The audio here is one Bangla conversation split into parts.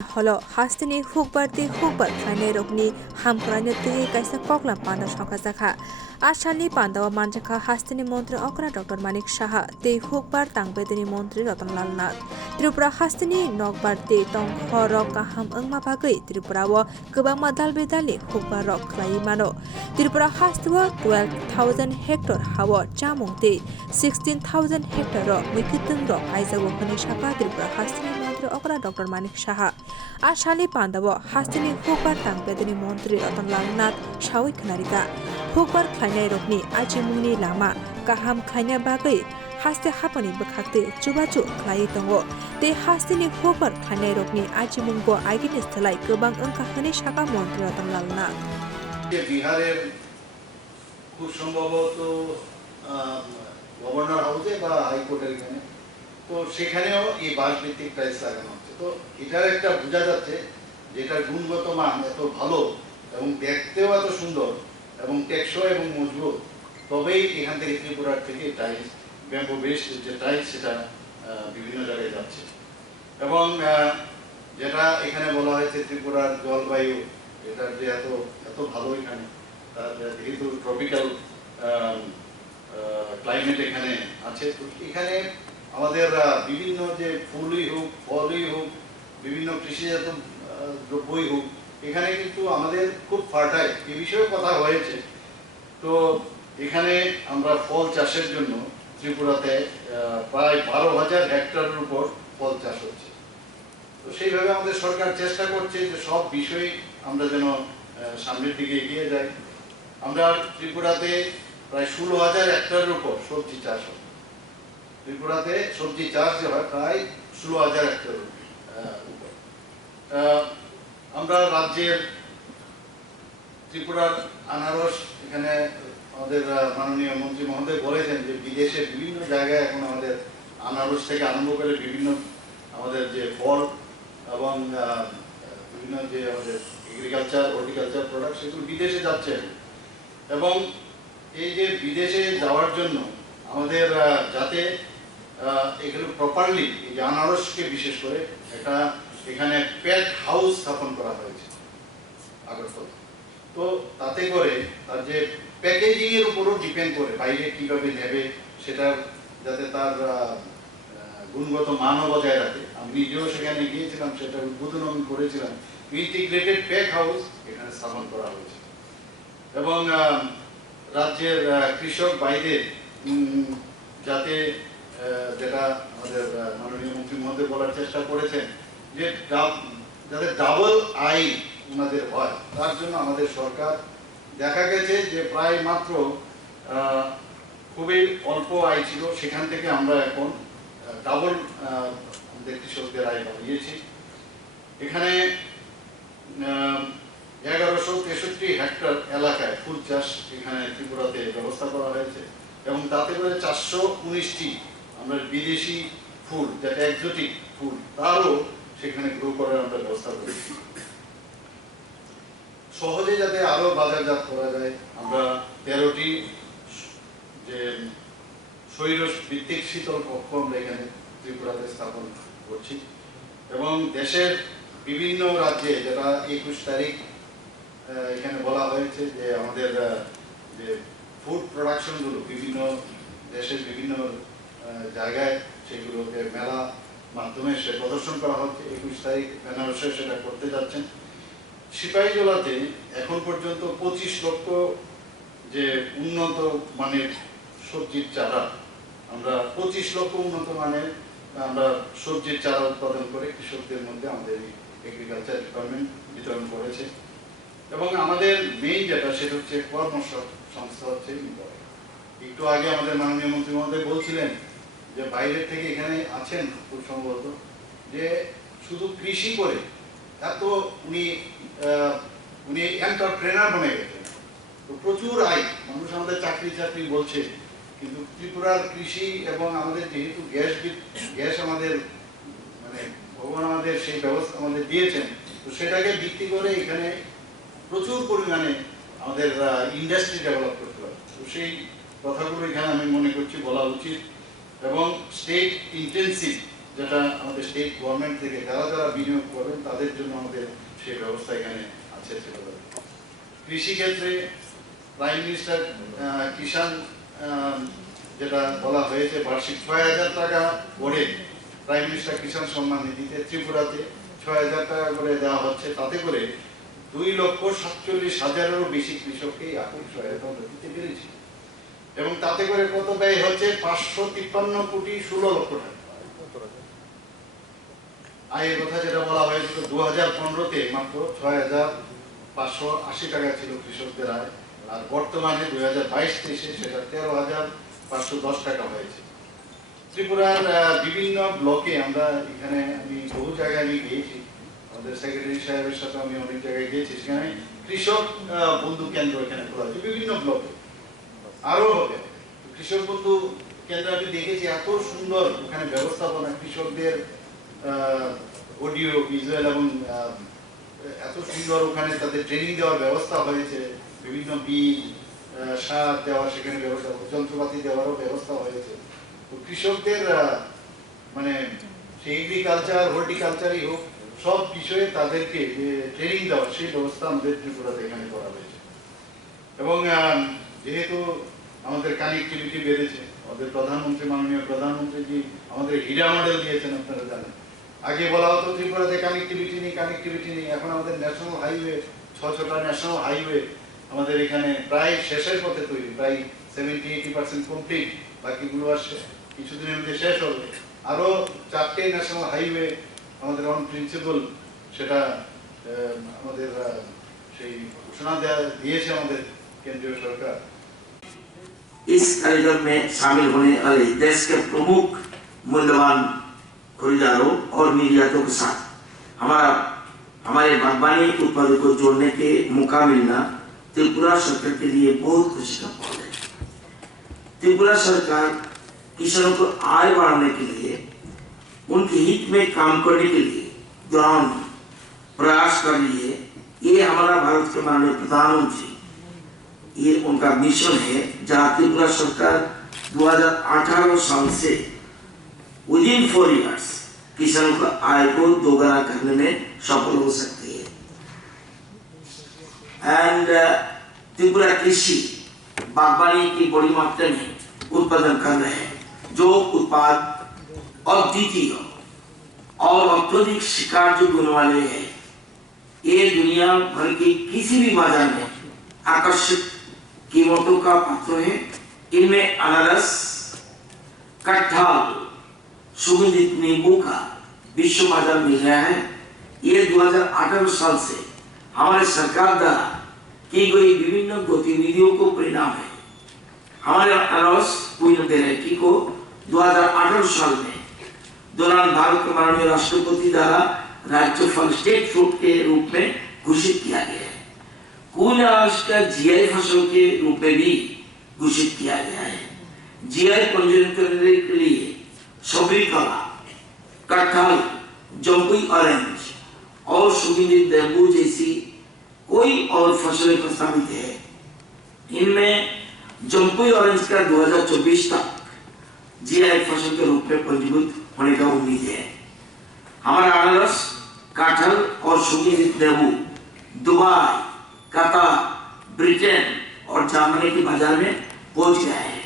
holo hastini hukbarti hukbar khainai rokni hamkrani tui kaisa koklam panda sokajaka Asani Pandawa Manjaka Hastini Montri Okra Dr. Manik Shaha Te Hukbar Tangbedini Montri Ratanlal Nath Tripura Hastini Nokbar Te Tong Horok Kaham Engma Bagai Tripura Wo Gobang Madal Bedali Hukbar Rok Klai Mano Tripura Hastiwa 12,000 hectare Hawa Chamung Te 16,000 hectare Rok Mikitung Rok Aizawo Kani Shapa Tripura Hastini Montri Okra Dr. Manik Shaha Asani Pandawa Hastini Hukbar Tangbedini Montri Ratanlal Nath Shawi Kanarika Hukbar Khainai Rokni Ajimungni Lama Kaham Khaina Bagai Haste Hapani Bakakte Chubachu Klai Tongo Te Hastini Hukbar Khainai Rokni Ajimungbo Aiginis Thalai Gobang Engka Khani Shaka Montri Ratanlal Nath বিহারের খুব সম্ভবত গভর্নর হাউসে বা হাইকোর্টের এখানে তো সেখানেও এই বাস ভিত্তিক প্রাইস লাগানো হচ্ছে তো এটার একটা বোঝা যাচ্ছে যে এটার গুণগত মান এত ভালো এবং দেখতেও এত সুন্দর এবং টেকসই এবং মজবুত তবেই এখান থেকে ত্রিপুরার থেকে টাইলস ব্যাম্বু বেস যে টাইলস সেটা বিভিন্ন জায়গায় যাচ্ছে এবং যেটা এখানে বলা হয়েছে ত্রিপুরার জলবায়ু এটার যে এত ভালো এখানে তার যেহেতু ট্রপিক্যাল ক্লাইমেট এখানে আছে তো এখানে আমাদের বিভিন্ন যে ফুলই হোক ফলই হোক বিভিন্ন কৃষিজাত দ্রব্যই হোক এখানে কিন্তু আমাদের খুব ফার্টাইল এই বিষয়ে কথা হয়েছে তো এখানে আমরা ফল চাষের জন্য ত্রিপুরাতে প্রায় 12,000 হেক্টরের উপর ফল চাষ হচ্ছে তো সেইভাবে আমাদের সরকার চেষ্টা করছে যে সব বিষয়ে আমরা যেন সামনের দিকে এগিয়ে যাই আমরা ত্রিপুরাতে প্রায় 16,000 হেক্টরের উপর সবজি চাষ হয় ত্রিপুরাতে সবজি চাষ যে হয় প্রায় 16,000 হেক্টরের উপর আমরা রাজ্যের ত্রিপুরার আনারস এখানে আমাদের মাননীয় মন্ত্রী মহোদয় বলেছেন যে বিদেশে বিভিন্ন জায়গায় এখন আমাদের আনারস থেকে আরম্ভ করে বিভিন্ন আমাদের যে ফল এবং বিভিন্ন যে আমাদের এগ্রিকালচার হর্টিকালচার প্রোডাক্ট সেগুলো বিদেশে যাচ্ছে এবং এই যে বিদেশে যাওয়ার জন্য আমাদের যাতে এগুলো প্রপারলি এই যে আনারসকে বিশেষ করে এটা এখানে প্যাক হাউস স্থাপন করা হয়েছে আগরতলা তো তাতে করে তার যে প্যাকেজিং এর উপরও ডিপেন্ড করে বাইরে কিভাবে নেবে সেটা যাতে তার গুণগত মানও বজায় রাখে আমি নিজেও সেখানে গিয়েছিলাম সেটা উদ্বোধন আমি করেছিলাম ইন্টিগ্রেটেড প্যাক হাউস এখানে স্থাপন করা হয়েছে এবং রাজ্যের কৃষক ভাইদের যাতে যেটা আমাদের মাননীয় মন্ত্রী মহোদয় বলার চেষ্টা করেছেন যে যাতে ডাবল আয় ওনাদের হয় তার জন্য আমাদের সরকার দেখা গেছে যে প্রায় মাত্র খুবই অল্প আয় ছিল সেখান থেকে আমরা এখন ডাবল আমাদের কৃষকদের আয় বাড়িয়েছি এখানে 1163 হেক্টর এলাকায় ফুল চাষ এখানে ত্রিপুরাতে ব্যবস্থা করা হয়েছে এবং তাতে করে 419টি আমরা বিদেশি ফুল যেটা এক্সোটিক ফুল তারও সেখানে গ্রো করার আমরা ব্যবস্থা করেছি সহজে যাতে আরো বাজারজাত করা যায় আমরা 13টি যে শৈর ভিত্তিক শীতল কক্ষ আমরা এখানে ত্রিপুরাতে স্থাপন করছি এবং দেশের বিভিন্ন রাজ্যে যেটা 21 তারিখ এখানে বলা হয়েছে যে আমাদের যে ফুড প্রোডাকশনগুলো বিভিন্ন দেশের বিভিন্ন জায়গায় সেগুলোকে মেলা মাধ্যমে সে প্রদর্শন করা হচ্ছে 21 তারিখ বেনারসে সেটা করতে যাচ্ছেন সিপাহীজলাতে এখন পর্যন্ত 25 লক্ষ যে উন্নত মানের সবজির চারা আমরা 25 লক্ষ উন্নত মানের আমরা সবজির চারা উৎপাদন করে কৃষকদের মধ্যে আমাদের এগ্রিকালচার ডিপার্টমেন্ট বিতরণ করেছে এবং আমাদের মেইন যেটা সেটা হচ্ছে কর্মসংস্থা হচ্ছে একটু আগে আমাদের মাননীয় মন্ত্রী মহোদয় বলছিলেন যে বাইরের থেকে এখানে আছেন খুব সম্ভবত যে শুধু কৃষি করে এত উনি এন্টারপ্রেনার বনে গেছেন তো প্রচুর আয় মানুষ আমাদের চাকরি বলছে কিন্তু ত্রিপুরার কৃষি এবং আমাদের যেহেতু গ্যাস আমাদের মানে ভগবান আমাদের সেই ব্যবস্থা আমাদের দিয়েছেন তো সেটাকে ভিত্তি করে এখানে প্রচুর পরিমাণে আমাদের ইন্ডাস্ট্রি ডেভেলপ করতে হবে তো সেই কথাগুলো এখানে আমি মনে করছি বলা উচিত এবং স্টেট ইন্টেন্সিভ যেটা আমাদের স্টেট গভর্নমেন্ট থেকে যারা যারা বিনিয়োগ করবেন তাদের জন্য আমাদের সেই ব্যবস্থা এখানে আছে। কৃষিক্ষেত্রে প্রাইম মিনিস্টার কিষাণ যেটা বলা হয়েছে বার্ষিক ৬,০০০ টাকা করে প্রাইম মিনিস্টার কিষাণ সম্মান নিধিতে ত্রিপুরাতে ৬,০০০ টাকা করে দেওয়া হচ্ছে। তাতে করে ২,৪৭,০০০-এরও বেশি কৃষককে আর্থিক সহায়তা দিতে পেরেছি এবং তাতে করে কত ব্যয় হচ্ছে ৫৫৩ কোটি ১৬ লক্ষ টাকা। আয়ের কথা যেটা বলা হয়েছিল ২০১৫-তে মাত্র ৬,৫৮০ টাকা ছিল কৃষকদের আয়, আর বর্তমানে ২০২২-২৩-এ সেটা ১৩,৫১০ টাকা হয়েছে। ত্রিপুরার বিভিন্ন ব্লকে আমরা এখানে আমি বহু জায়গায় আমি গিয়েছি, আমাদের সেক্রেটারি সাহেবের সাথে আমি অনেক জায়গায় গিয়েছি। সেখানে কৃষক বন্ধু কেন্দ্র এখানে খোলা হয়েছে বিভিন্ন ব্লকে, আরো হবে। কৃষক বন্ধু কেন্দ্র আমি দেখেছি এত সুন্দর ওখানে ব্যবস্থাপনা, কৃষকদের অডিও ভিজুয়াল এবং এত সুন্দর ওখানে তাদের ট্রেনিং দেওয়ার ব্যবস্থা হয়েছে, বিভিন্ন বীজ সার দেওয়া সেখানে ব্যবস্থা, যন্ত্রপাতি দেওয়ারও ব্যবস্থা হয়েছে। তো কৃষকদের মানে সেই এগ্রিকালচার হর্টিকালচারই হোক সব বিষয়ে তাদেরকে যে ট্রেনিং দেওয়া সেই ব্যবস্থা আমাদের ত্রিপুরাতে এখানে করা হয়েছে। এবং যেহেতু আমাদের কানেক্টিভিটি বেড়েছে, আমাদের প্রধানমন্ত্রী মাননীয় প্রধানমন্ত্রীজি আমাদের হীরা মডেল দিয়েছেন, আপনারা জানেন। আগে বলা হতো ত্রিপুরাতে কানেক্টিভিটি নেই, এখন আমাদের ন্যাশনাল হাইওয়ে ৬টা ন্যাশনাল হাইওয়ে আমাদের এখানে প্রায় শেষের পথে তৈরি, প্রায় 70-80% কমপ্লিট, বাকিগুলো আসছে কিছুদিনের মধ্যে শেষ হবে। আরো 4টে ন্যাশনাল হাইওয়ে আমাদের অন প্রিন্সিপাল, সেটা আমাদের সেই ঘোষণা দিয়েছে আমাদের কেন্দ্রীয় सरकार। इस कार्यक्रम में शामिल होने वाले देश के प्रमुख मूल्यवान खरीदारों और निर्यातों के साथ हमारे बागवानी उत्पादों को जोड़ने के मौका मिलना त्रिपुरा सरकार के लिए बहुत खुशी का पल है। त्रिपुरा सरकार किसानों को आय बढ़ाने के लिए, उनके हित में काम करने के लिए दौरान प्रयास कर रही है। ये हमारा भारत के माननीय प्रधानमंत्री, ये उनका मिशन है, जहाँ त्रिपुरा सरकार 2018 साल से विदिन 4 इयर्स किसानों का आय को दोगुना करने में सफल हो सकती है। एंड त्रिपुरा कृषि बागवानी की बड़ी मात्रा में उत्पादन कर रहे हैं, जो उत्पाद अद्वितीय और अत्यधिक शिकार जो गुण वाले हैं। ये दुनिया भर के किसी भी बाजार में आकर्षक कीमतों का पात्र है। इनमें अनारस, कटहल, सुगंधित नींबू का विश्व बाजार मिल रहा है। ये 2018 साल से हमारे सरकार द्वारा की गई विभिन्न गतिविधियों को परिणाम है। हमारे अनारस पूर्ण वैरायटी को 2018 साल में दौरान भारत के माननीय राष्ट्रपति द्वारा राज्य फल स्टेट फ्रूट के रूप में घोषित किया गया है। कुल अनारस का जीआई फसल के रूप में भी घोषित किया गया है। जीआई पंजीयन करने के लिए सबरी कला, कटहल, जम्पुई ऑरेंज और सुगंधित नींबू जैसी कोई और फसलें प्रस्तावित है। इनमें जम्पुई ऑरेंज का 2024 तक जीआई फसल के रूप में पंजीकृत होने का उम्मीद है। हमारा अनारस, कटहल और सुगंधित नींबू दुबई, कतर, ब्रिटेन और जर्मनी के बाजार में पहुंच गया है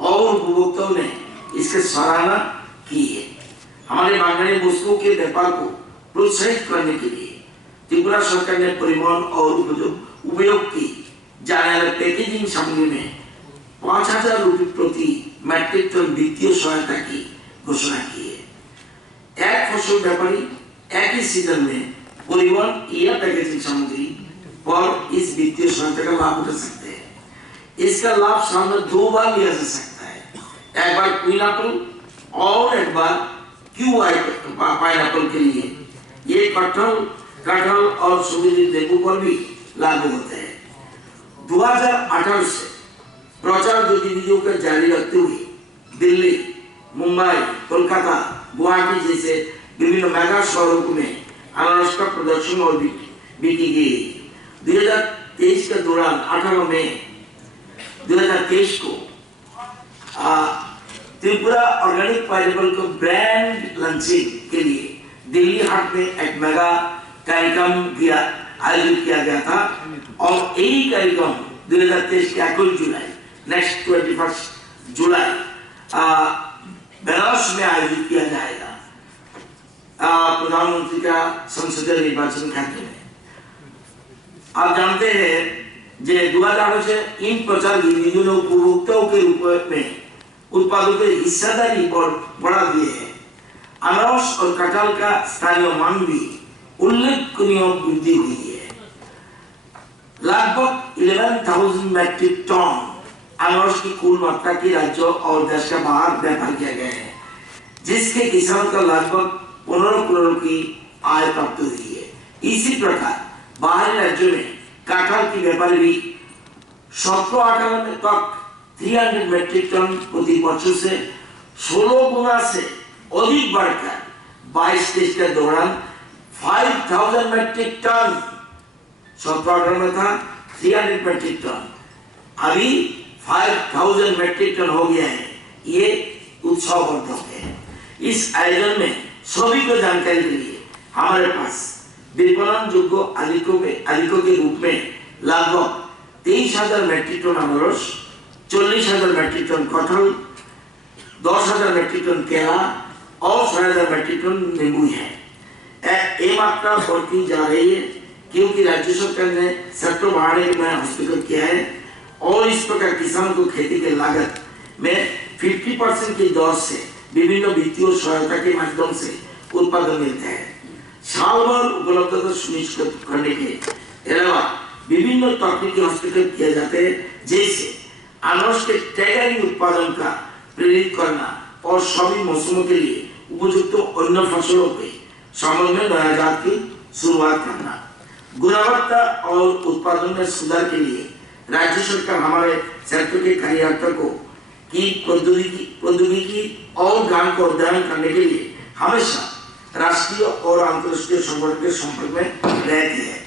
और उपभोक्ताओं ने इसकी सराहना की है। हमारे बागवानी वस्तुओं के व्यापार को प्रोत्साहित करने के लिए त्रिपुरा सरकार ने परिवहन और उपयोग की जाने वाले पैकेजिंग सामग्री में 5,000 रुपये प्रति मैट्रिक टन वित्तीय सहायता की घोषणा की है। एक फसल व्यापारी एक ही सीजन में परिवहन या पैकेजिंग सामग्री पर इस वित्तीय सहायता का लाभ उठा सकते हैं। इसका लाभ साल में 2 बार लिया जा सकता है, एक बार क्वीन एप्पल और एक बार क्यूआई पाइनएप्पल के लिए। ये कटहल और सुगंधित नींबू पर भी लागू होते हैं। 2018 से प्रचार गतिविधियों का जारी रखते हुए दिल्ली, मुंबई, कोलकाता, गुवाहाटी जैसे विभिन्न मेगा शहरों में अनारस का प्रदर्शन और बिकी गई। 2023 के दौरान 18 मई 2023 को त्रिपुरा ऑर्गेनिक पाइनएप्पल को ब्रांड लॉन्चिंग के लिए दिल्ली हाट में एक मेगा कार्यक्रम आयोजित किया गया था और यही कार्यक्रम 2023 के 21 जुलाई नेक्स्ट 21 जुलाई बेलारूस में आयोजित किया जाएगा प्रधानमंत्री का संसदीय निर्वाचन क्षेत्र में। आप जानते हैं जे 2008 से इन प्रचार गतिविधियों ने उपभोक्ताओं के रूप में उत्पादों के हिस्सेदारी बढ़ा दिए हैं। अनारस और कटहल का स्थानीय मांग भी उल्लेखनीय वृद्धि हुई है। लगभग 11,000 मैट्रिक टन अनारस की कुल मात्रा की राज्यों और देश के बाहर व्यापार किया गया है, जिसके किसानों का लगभग 15 करोड़ की आय प्राप्त हुई है। इसी प्रकार बाहरी राज्यों में कटहल की व्यापार भी 17-18 में तक 300 मैट्रिक टन प्रति वर्ष से 16 गुना से अधिक बढ़कर 22-23 के दौरान 5,000 मैट्रिक टन 17-18 में था 300 मैट्रिक टन, अभी 5,000 मैट्रिक टन हो गया है। ये उत्सववर्धक है। इस आयोजन में सभी को जानकारी के लिए हमारे पास विपणन योग्य अधिकों के रूप में लगभग 23,000 मैट्रिक टन अनारस, 40,000 मैट्रिक टन कटहल, 10,000 मैट्रिक टन केला और 6,000 मैट्रिक टन नींबू है। ये मात्रा बढ़ती जा रही है क्योंकि राज्य सरकार ने सेक्टर बढ़ाने में हस्तक्षेप किया है और इस प्रकार किसानों को खेती के लागत में 50% की दर से विभिन्न वित्तीय सहायता के माध्यम से उत्पादन मिलता है। साल भर उपलब्धता सुनिश्चित करने के अलावा विभिन्न तकनीकी हस्तक्षेप किए जाते हैं, जैसे अनारस के टैगरिंग उत्पादन का प्रेरित करना और सभी मौसमों के लिए उपयुक्त अन्य फसलों के समन्वय में नया जात की शुरुआत करना। गुणवत्ता और उत्पादन में सुधार के लिए राज्य सरकार हमारे सेक्टर के कार्यकर्ताओं की प्रौद्योगिकी और ज्ञान को अध्ययन करने के लिए हमेशा राष्ट्रीय और अंतर्राष्ट्रीय संगठन के संपर्क में रहती है।